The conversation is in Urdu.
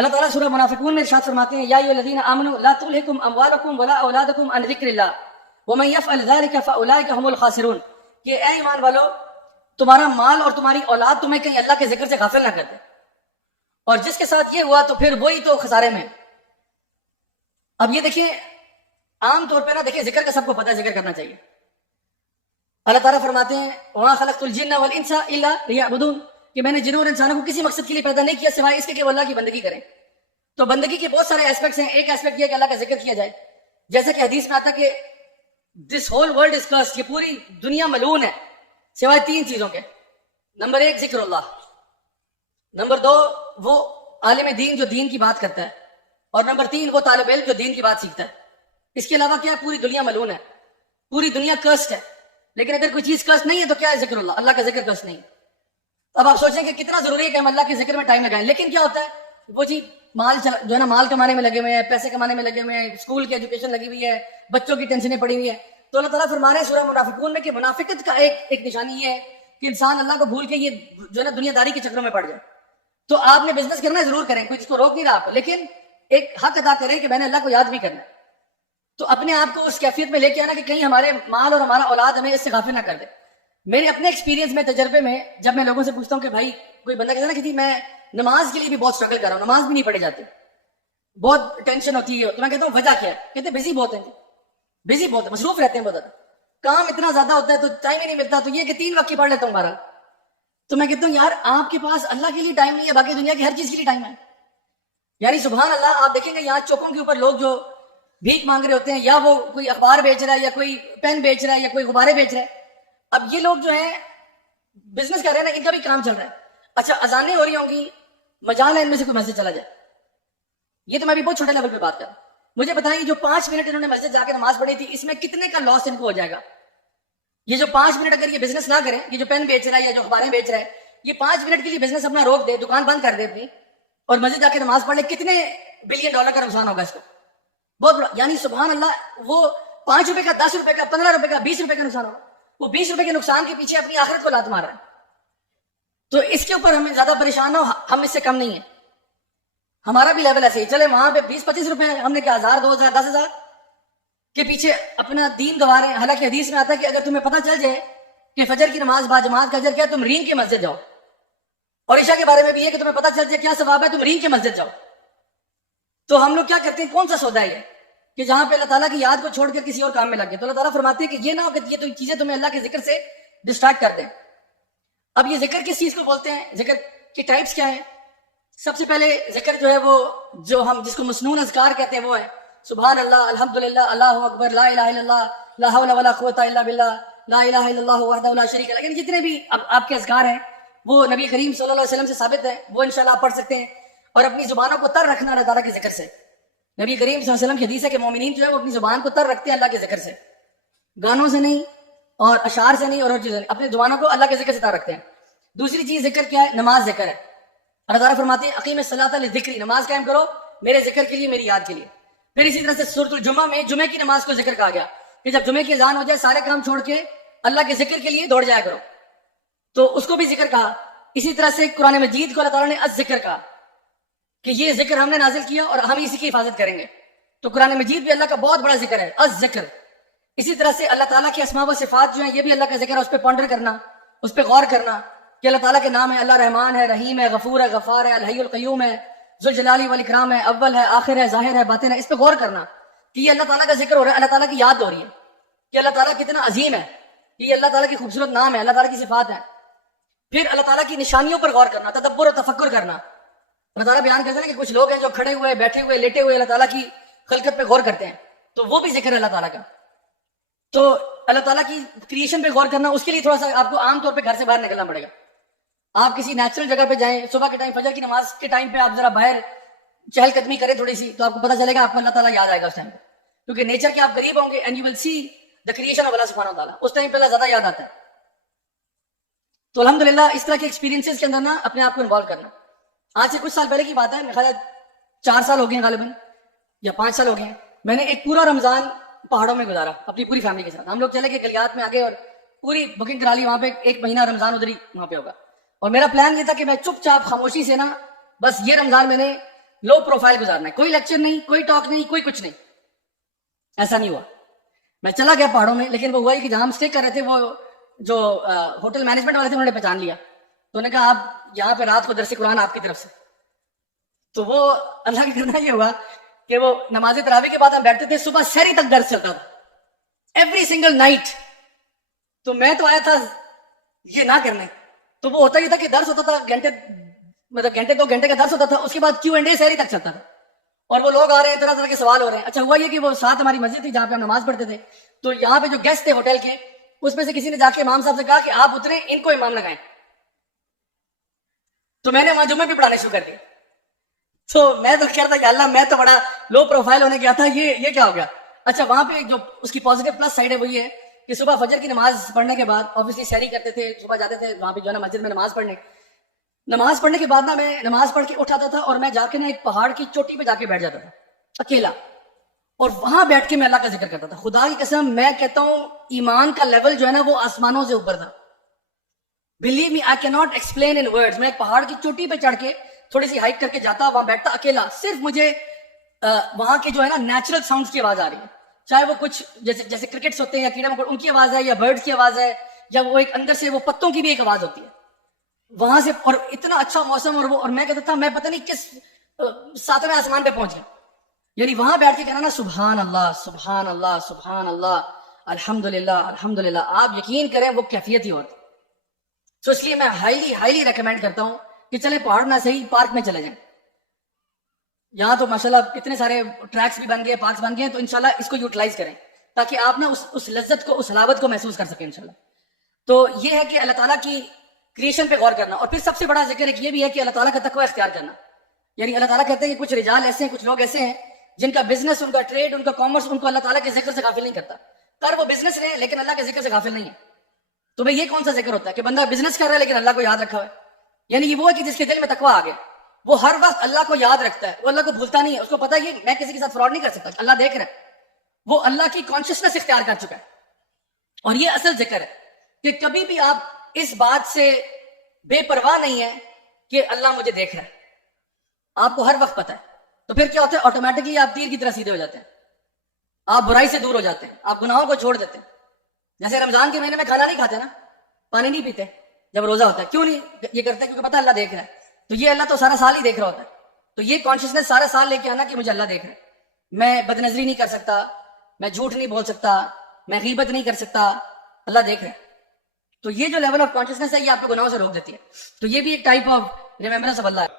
اللہ تعالیٰ سورہ منافقون میں ارشاد فرماتے ہیں یا ایھا الذین آمنوا لا تلھکم اموالکم ولا اولادکم عن ذکر اللہ ومن یفعل ذلک فاولئک هم الخاسرون، کہ اے ایمان والو تمہارا مال اور تمہاری اولاد تمہیں کہیں اللہ کے ذکر سے غافل نہ کر دے، اور جس کے ساتھ یہ ہوا تو پھر وہی تو خسارے میں۔ اب یہ دیکھیں عام طور پہ نا دیکھیں ذکر کا سب کو پتہ ہے ذکر کرنا چاہیے۔ اللہ تعالیٰ فرماتے ہیں وَمَا خَلَقْتُ الْجِنَّ وَالْإِنسَ إِلَّا لِيَعْبُدُونَ، کہ میں نے جنوں اور انسانوں کو کسی مقصد کے لیے پیدا نہیں کیا سوائے اس کے کہ وہ اللہ کی بندگی کریں۔ تو بندگی کے بہت سارے ایسپیکٹس ہیں، ایک ایسپیکٹ یہ کہ اللہ کا ذکر کیا جائے، جیسا کہ حدیث میں آتا ہے کہ this whole world is cursed, یہ پوری دنیا ملعون ہے سوائے تین چیزوں کے۔ نمبر ایک ذکر اللہ، نمبر دو وہ عالم دین جو دین کی بات کرتا ہے، اور نمبر تین وہ طالب علم جو دین کی بات سیکھتا ہے۔ اس کے علاوہ کیا پوری دنیا ملعون ہے، پوری دنیا کرسڈ ہے۔ لیکن اگر کوئی چیز کرسڈ نہیں ہے تو کیا ہے؟ ذکر اللہ، اللہ کا ذکر کرسڈ نہیں۔ اب آپ سوچیں کہ کتنا ضروری ہے کہ ہم اللہ کے ذکر میں ٹائم لگائیں، لیکن کیا ہوتا ہے وہ جی مال جو ہے نا مال کمانے میں لگے ہوئے ہیں، پیسے کمانے میں لگے ہوئے ہیں، اسکول کی ایجوکیشن لگی ہوئی ہے، بچوں کی ٹینشنیں پڑی ہوئی ہیں۔ تو اللہ تعالیٰ فرما رہے ہیں سورہ منافقون میں کہ منافقت کا ایک نشانی یہ ہے کہ انسان اللہ کو بھول کے یہ جو ہے نا دنیا داری کے چکروں میں پڑ جائے۔ تو آپ نے بزنس کرنا ضرور کریں، کوئی اس کو روک نہیں رہا آپ کو، لیکن ایک حق ادا کریں کہ میں نے اللہ کو یاد بھی کرنا ہے۔ تو اپنے آپ کو اس کیفیت میں لے کے آنا کہ کہیں ہمارے مال اور ہمارا اولاد ہمیں اس سے غافل نہ کر دے۔ میرے اپنے ایکسپیرینس میں، تجربے میں، جب میں لوگوں سے پوچھتا ہوں کہ بھائی کوئی بندہ کہتا ہے نا کہ جی میں نماز کے لیے بھی بہت اسٹرگل کر رہا ہوں، نماز بھی نہیں پڑھے جاتے، بہت ٹینشن ہوتی ہے، تو میں کہتا ہوں وجہ کیا ہے؟ کہتے ہیں بزی بہت ہیں، بزی بہت ہے، مصروف رہتے ہیں بہت زیادہ، کام اتنا زیادہ ہوتا ہے تو ٹائم ہی نہیں ملتا، تو یہ کہ 3 وقت کی پڑھ لیتا ہوں بارہ۔ تو میں کہتا ہوں یار آپ کے پاس اللہ کے لیے ٹائم نہیں ہے، باقی دنیا کی ہر چیز کے لیے ٹائم ہے۔ یعنی سبحان اللہ، آپ دیکھیں گے یہاں چوکوں کے اوپر لوگ جو بھیک مانگ رہے ہوتے ہیں، یا وہ کوئی اخبار بیچ رہا ہے، یا کوئی پین بیچ رہا ہے، یا کوئی غبارے بیچ رہا ہے۔ اب یہ لوگ جو ہیں بزنس کر رہے ہیں نا، ان کا بھی کام چل رہا ہے۔ اچھا اذانیں ہو رہی ہوں گی، مجال ہے ان میں سے کوئی مسجد چلا جائے، یہ تو میں بھی بہت چھوٹے لیول پہ بات کر رہا ہوں۔ مجھے بتائیں جو 5 منٹ انہوں نے مسجد جا کے نماز پڑھی تھی، اس میں کتنے کا لاس ان کو ہو جائے گا؟ یہ جو 5 منٹ اگر یہ بزنس نہ کریں، یہ جو پین بیچ رہا ہے یا جو اخباریں بیچ رہا ہے، یہ 5 منٹ کے لیے بزنس اپنا روک دے، دکان بند کر دے اپنی، اور مسجد جا کے نماز پڑھ لے، کتنے بلین ڈالر کا نقصان ہوگا اس کو؟ بہت بڑا۔ یعنی سبحان اللہ، وہ 5 روپے کا، 10 روپے کا، 15 روپے کا، 20 روپے کا نقصان ہوگا۔ وہ 20 روپے کے نقصان کے پیچھے اپنی آخرت کو لات مار رہا ہے۔ تو اس کے اوپر ہمیں زیادہ پریشان ہو، ہم اس سے کم نہیں ہیں، ہمارا بھی لیول ایسے ہی چلے، وہاں پہ 20-25 روپے ہم نے کیا 1000 2000 10,000 کے پیچھے اپنا دین گنوا رہے ہیں۔ حالانکہ حدیث میں آتا ہے کہ اگر تمہیں پتہ چل جائے کہ فجر کی نماز با جماعت کا اجر کیا ہے، تم رینگ کے مسجد جاؤ، اور عشاء کے بارے میں بھی یہ کہ تمہیں پتہ چل جائے کیا ثواب ہے، تم رینگ کے مسجد جاؤ۔ تو ہم لوگ کیا کرتے ہیں، کون سا سودا ہے یہ کہ جہاں پہ اللہ تعالیٰ کی یاد کو چھوڑ کر کسی اور کام میں لگ گئے؟ تو اللہ تعالیٰ فرماتے ہیں کہ یہ نہ ہو کہ یہ تو چیزیں تمہیں اللہ کے ذکر سے ڈسٹریکٹ کر دیں۔ اب یہ ذکر کس چیز کو بولتے ہیں؟ ذکر کی ٹائپس کیا ہیں؟ سب سے پہلے ذکر جو ہے وہ جو ہم جس کو مسنون اذکار کہتے ہیں وہ ہے سبحان اللہ، الحمدللہ، اللہ اکبر، لا الہ الا اللہ، لا حول ولا قوت الا باللہ، لا الہ الا اللہ وحدہ لا شریک لہ۔ لیکن جتنے بھی آپ کے اذکار ہیں وہ نبی کریم صلی اللہ علیہ وسلم سے ثابت ہے، وہ انشاءاللہ آپ پڑھ سکتے ہیں، اور اپنی زبانوں کو تر رکھنا اللہ تعالیٰ کے ذکر سے۔ نبی کریم صلی اللہ علیہ وسلم کی حدیث ہے کہ مومنین جو ہے وہ اپنی زبان کو تر رکھتے ہیں اللہ کے ذکر سے، گانوں سے نہیں اور اشعار سے نہیں اور چیزیں نہیں، اپنے زبانوں کو اللہ کے ذکر سے تر رکھتے ہیں۔ دوسری چیز ذکر کیا ہے؟ نماز ذکر ہے۔ اللہ تعالیٰ فرماتے ہیں اقیم الصلاۃ لذکری، نماز قائم کرو میرے ذکر کے لیے، میری یاد کے لیے۔ پھر اسی طرح سے سورۃ الجمعہ میں جمعے کی نماز کو ذکر کہا گیا کہ جب جمعے کی اذان ہو جائے سارے کام چھوڑ کے اللہ کے ذکر کے لیے دوڑ جایا کرو، تو اس کو بھی ذکر کہا۔ اسی طرح سے قرآن مجید کو اللہ تعالیٰ نے الذکر کہا کہ یہ ذکر ہم نے نازل کیا اور ہم اسی کی حفاظت کریں گے۔ تو قرآن مجید بھی اللہ کا بہت بڑا ذکر ہے، الذکر۔ اسی طرح سے اللہ تعالیٰ کے اسماء و صفات جو ہیں یہ بھی اللہ کا ذکر ہے، اس پہ پونڈر کرنا، اس پہ غور کرنا کہ اللہ تعالیٰ کے نام ہے، اللہ رحمان ہے، رحیم ہے، غفور ہے، غفار ہے، الحی القیوم ہے، ذوالجلال والاکرام ہے، اول ہے، آخر ہے، ظاہر ہے، باطن ہے۔ اس پہ غور کرنا کہ یہ اللہ تعالیٰ کا ذکر ہو رہا ہے، اللہ تعالیٰ کی یاد ہو رہی ہے کہ اللہ تعالیٰ کتنا عظیم ہے، کہ یہ اللہ تعالیٰ کی خوبصورت نام ہے، اللہ تعالیٰ کی صفات ہے۔ پھر اللہ تعالیٰ کی نشانیوں پر غور کرنا، تدبر و تفکر کرنا۔ اللہ تعالیٰ بیان کرتے ہیں کہ کچھ لوگ ہیں جو کھڑے ہوئے، بیٹھے ہوئے، لیٹے ہوئے اللہ تعالیٰ کی خلقت پہ غور کرتے ہیں، تو وہ بھی ذکر ہے اللہ تعالیٰ کا۔ تو اللہ تعالیٰ کی کریشن پہ غور کرنا، اس کے لیے تھوڑا سا آپ کو عام طور پہ گھر سے باہر نکلنا پڑے گا۔ آپ کسی نیچرل جگہ پہ جائیں، صبح کے ٹائم، فجر کی نماز کے ٹائم پہ آپ ذرا باہر چہل قدمی کریں تھوڑی سی، تو آپ کو پتہ چلے گا آپ کو اللہ تعالیٰ یاد آئے گا اس ٹائم پہ، کیونکہ نیچر کے آپ قریب ہوں گے and you will see the creation of اللہ سبحانہ وتعالیٰ، اس ٹائم پہ اللہ زیادہ یاد آتا ہے۔ تو الحمدللہ اس طرح کے ایکسپیرینسز کے اندر نا اپنے آپ کو انوالو کرنا۔ آج سے کچھ سال پہلے کی بات ہے، میرے خیال ہے 4 سال ہو گئے ہیں غالباً، یا 5 سال ہو گئے ہیں، میں نے ایک پورا رمضان پہاڑوں میں گزارا اپنی پوری فیملی کے ساتھ۔ ہم لوگ چلے گئے گلیات میں آگے اور پوری بکنگ کرا لی، وہاں پہ 1 مہینہ رمضان ادھر ہی وہاں پہ ہوگا، اور میرا پلان یہ تھا کہ میں چپ چاپ خاموشی سے نا بس یہ رمضان میں نے لو پروفائل گزارنا ہے, کوئی لیکچر نہیں, کوئی ٹاک نہیں, کوئی کچھ نہیں. ایسا نہیں ہوا. میں چلا گیا پہاڑوں میں, لیکن وہ ہوا کہ جہاں ہم اسٹے کر رہے تھے, وہ جو ہوٹل مینجمنٹ والے تھے انہوں نے پہچان لیا. تو انہوں نے کہا آپ یہاں پہ رات کو درس قرآن آپ کی طرف سے. تو وہ اللہ کا کرنا یہ ہوا کہ وہ نماز تراویح کے بعد ہم بیٹھتے تھے, صبح سحری تک درس چلتا تھا ایوری سنگل نائٹ. تو میں تو آیا تھا یہ نہ کرنے. تو وہ ہوتا یہ تھا کہ درس ہوتا تھا گھنٹے, مطلب گھنٹے 2 گھنٹے کا درس ہوتا تھا, اس کے بعد Q&A سحری تک چلتا تھا, اور وہ لوگ آ رہے ہیں, طرح طرح کے سوال ہو رہے ہیں. اچھا ہوا یہ کہ وہ ساتھ ہماری مسجد تھی جہاں پہ ہم نماز پڑھتے تھے, تو یہاں پہ جو گیسٹ تھے ہوٹل کے, اس میں سے کسی نے جا کے امام صاحب سے کہا کہ آپ اتریں, ان کو امام لگائیں. تو میں نے وہاں جمعے بھی پڑھانے شروع کر دیے. تو میں تو کہہ رہا تھا کہ اللہ میں تو بڑا لو پروفائل ہونے گیا تھا, یہ کیا ہو گیا. اچھا وہاں پہ جو اس کی پازیٹیو پلس سائڈ ہے وہ یہ ہے کہ صبح فجر کی نماز پڑھنے کے بعد obviously سحری کرتے تھے, صبح جاتے تھے وہاں پہ جو ہے نا مسجد میں نماز پڑھنے کے بعد نا میں نماز پڑھ کے اٹھاتا تھا, اور میں جا کے نا ایک پہاڑ کی چوٹی پہ جا کے بیٹھ جاتا تھا اکیلا, اور وہاں بیٹھ کے میں اللہ کا ذکر کرتا تھا. خدا کی قسم میں کہتا ہوں ایمان کا لیول جو ہے نا وہ آسمانوں سے اوپر تھا. بلیو می, آئی کی ناٹ ایکسپلین ان ورڈز. میں ایک پہاڑ کی چوٹی پہ چڑھ کے تھوڑی سی ہائٹ کر کے جاتا, وہاں بیٹھتا اکیلا, صرف مجھے وہاں کے جو ہے نا نیچرل ساؤنڈز کی آواز آ رہی ہے, چاہے وہ کچھ جیسے کرکٹس ہوتے ہیں یا کیڑے مکوڑے ان کی آواز ہے, یا برڈز کی آواز ہے, یا وہ ایک اندر سے وہ پتوں کی بھی ایک آواز ہوتی ہے وہاں سے. اور اتنا اچھا موسم, اور میں کہتا تھا میں پتہ نہیں کس 7ویں آسمان پہ پہنچ گیا. یعنی وہاں بیٹھ کے کہنا نا سبحان اللہ سبحان اللہ سبحان اللہ الحمدللہ الحمدللہ, آپ یقین کریں وہ کیفیت ہی ہوتی. تو اس لیے میں ہائیلی ریکمینڈ کرتا ہوں کہ چلیں پہاڑ نہ صحیح پارک میں چلے جائیں. یہاں تو ماشاءاللہ کتنے سارے ٹریکس بھی بن گئے, پارکس بن گئے, تو انشاءاللہ اس کو یوٹیلائز کریں تاکہ آپ نا اس لذت کو, اس حلاوت کو محسوس کر سکیں انشاءاللہ. تو یہ ہے کہ اللہ تعالیٰ کی کریشن پہ غور کرنا. اور پھر سب سے بڑا ذکر ایک یہ بھی ہے کہ اللہ تعالیٰ کا تقوی اختیار کرنا. یعنی اللہ تعالیٰ کہتے ہیں کہ کچھ رجال ایسے ہیں, کچھ لوگ ایسے ہیں جن کا بزنس, ان کا ٹریڈ, ان کا کامرس ان کو اللہ تعالیٰ کے ذکر سے غافل نہیں کرتا. پر وہ بزنس رہے لیکن اللہ کے ذکر سے غافل نہیں ہے. تو بھئی یہ کون سا ذکر ہوتا ہے کہ بندہ بزنس کر رہا ہے لیکن اللہ کو یاد رکھا ہوا ہے. یعنی یہ وہ ہے کہ جس کے دل میں تقوی آ گیا, وہ ہر وقت اللہ کو یاد رکھتا ہے, وہ اللہ کو بھولتا نہیں ہے. اس کو پتا ہے کہ میں کسی کے ساتھ فراڈ نہیں کر سکتا, اللہ دیکھ رہا ہے. وہ اللہ کی کانشیسنس اختیار کر چکا ہے. اور یہ اصل ذکر ہے کہ کبھی بھی آپ اس بات سے بے پرواہ نہیں ہے کہ اللہ مجھے دیکھ رہا ہے, آپ کو ہر وقت پتا ہے. تو پھر کیا ہوتا ہے, آٹومیٹکلی آپ تیر کی طرح سیدھے ہو جاتے ہیں, آپ برائی سے دور ہو جاتے ہیں, آپ گناہوں کو چھوڑ دیتے ہیں. جیسے رمضان کے مہینے میں کھانا نہیں کھاتے نا, پانی نہیں پیتے جب روزہ ہوتا ہے, کیوں نہیں یہ کرتے؟ کیونکہ پتہ اللہ دیکھ رہا ہے. تو یہ اللہ تو سارا سال ہی دیکھ رہا ہوتا ہے. تو یہ کانشیسنس سارا سال لے کے آنا کہ مجھے اللہ دیکھ رہا ہے, میں بد نظری نہیں کر سکتا, میں جھوٹ نہیں بول سکتا, میں غیبت نہیں کر سکتا, اللہ دیکھ رہا ہے. تو یہ جو لیول آف کانشیسنس ہے یہ آپ کو گناہوں سے روک دیتی ہے. تو یہ بھی ایک ٹائپ آف ریممبرنس آف اللہ ہے.